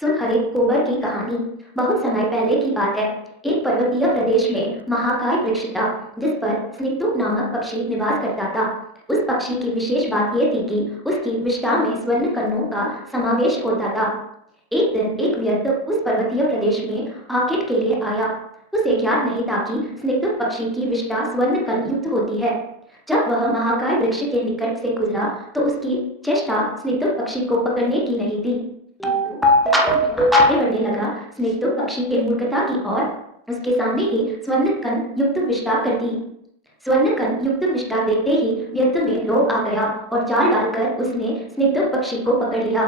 सुन हरे कोबर की कहानी। बहुत समय पहले की बात है। एक पर्वतीय प्रदेश में महाकाय वृक्ष था, जिस पर स्निग्धुक नामक पक्षी निवास करता था। उस पक्षी की विशेष बात यह थी कि उसकी विष्ठा में स्वर्ण कणों का समावेश होता था। एक दिन एक व्यक्ति उस पर्वतीय प्रदेश में आकिट के लिए आया। उसे ज्ञात नहीं था कि स्निग्धुक पक्षी की विष्ठा स्वर्ण कण युक्त होती है। जब वह महाकाय वृक्ष के निकट से गुजरा तो उसकी चेष्टा स्निग्धुक पक्षी को पकड़ने की नहीं थी। आगे बढ़ने लगा। स्नेक तो पक्षी के मूर्खता की ओर उसके सामने ही स्वर्ण कण युक्त विष्ठा कर दी। स्वर्ण कण युक्त विष्ठा देखते ही व्यर्थ में लोभ आ गया और जाल डालकर उसने स्निग्ध पक्षी को पकड़ लिया।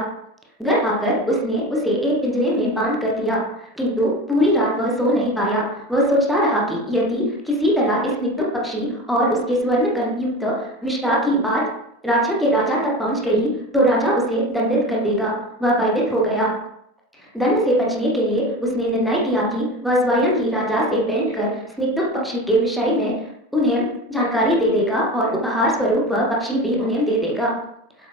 घर आकर उसने उसे एक पिंजरे में बांध कर दिया, किंतु पूरी रात वह सो नहीं पाया। वह सोचता रहा कि यदि किसी तरह इस स्निग्ध पक्षी और उसके स्वर्ण कण युक्त विष्ठा की बात राज्य के राजा तक पहुंच गई तो राजा उसे दंडित कर देगा। वह भयभीत हो गया। दंड से बचने के लिए उसने निर्णय किया कि वह स्वयं ही राजा से भेंट कर स्निग्ध पक्षी के विषय में उन्हें जानकारी दे देगा और उपहार स्वरूप वह पक्षी भी उन्हें दे देगा।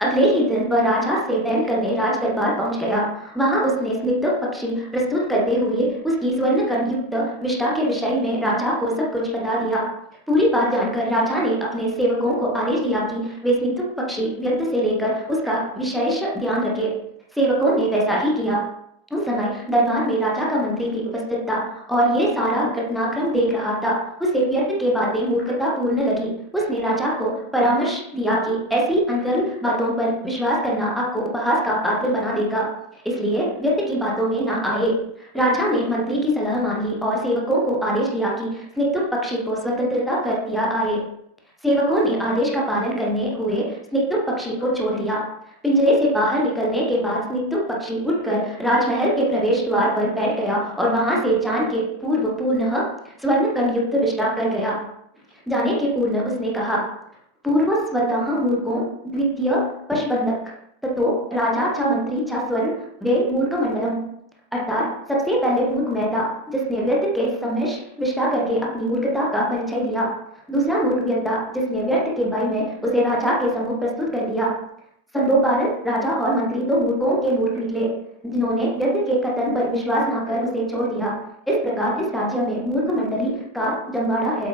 अगले ही दिन वह राजा से भेंट करने राज दरबार पहुंच गया। वहां उसने स्निग्ध पक्षी प्रस्तुत करते हुए उसकी स्वर्ण कण युक्त विष्ठा के विषय में राजा को सब कुछ बता दिया। पूरी बात जानकर राजा ने अपने सेवकों को आदेश दिया कि वे स्निग्ध पक्षी व्यर्थ से लेकर उसका विशेष ध्यान रखे। सेवकों ने वैसा ही किया। उस समय दरबार में राजा का मंत्री भी उपस्थित था और ये सारा घटनाक्रम देख रहा था। उसे व्यर्थ के बातें मूर्खतापूर्ण लगी। उसने राजा को परामर्श दिया कि ऐसी अनर्गल बातों पर विश्वास करना आपको उपहास का पात्र बना देगा, इसलिए व्यर्थ की बातों में न आए। राजा ने मंत्री की सलाह मानी और सेवकों को आदेश दिया कि स्निग्ध पक्षी को स्वतंत्रता कर दिया आए। सेवकों ने आदेश का पालन करने हुए स्निग्ध पक्षी को छोड़ दिया। पिंजरे से बाहर निकलने के बाद स्निग्ध पक्षी उठकर राजमहल के प्रवेश द्वार पर बैठ गया और वहां से चांद के पूर्व पुनः स्वर्ण कण युक्त विष्ठा कर गया। जाने के पूर्व उसने कहा, पूर्व स्वतः मूर्खों द्वितीय पशबंधक ततो राजा च मंत्री च स्वर्ण वे मूर्खमंडलम। अर्थात सबसे पहले मूर्ख मैं था, जिसने व्यर्थ के समेश विष्ठा करके अपनी मूर्खता का परिचय दिया। दूसरा मूर्ख व्यक्ति था, जिसने व्यर्थ के भय में उसे राजा के सम्मुख प्रस्तुत कर दिया। संदोपारन राजा और मंत्री तो मूर्खों के मूर्ख निकले, जिन्होंने व्यर्थ के कथन पर विश्वास न कर उसे छोड़ दिया। इस प्रकार इस राज्य में मूर्ख मंडली का जमवाड़ा है।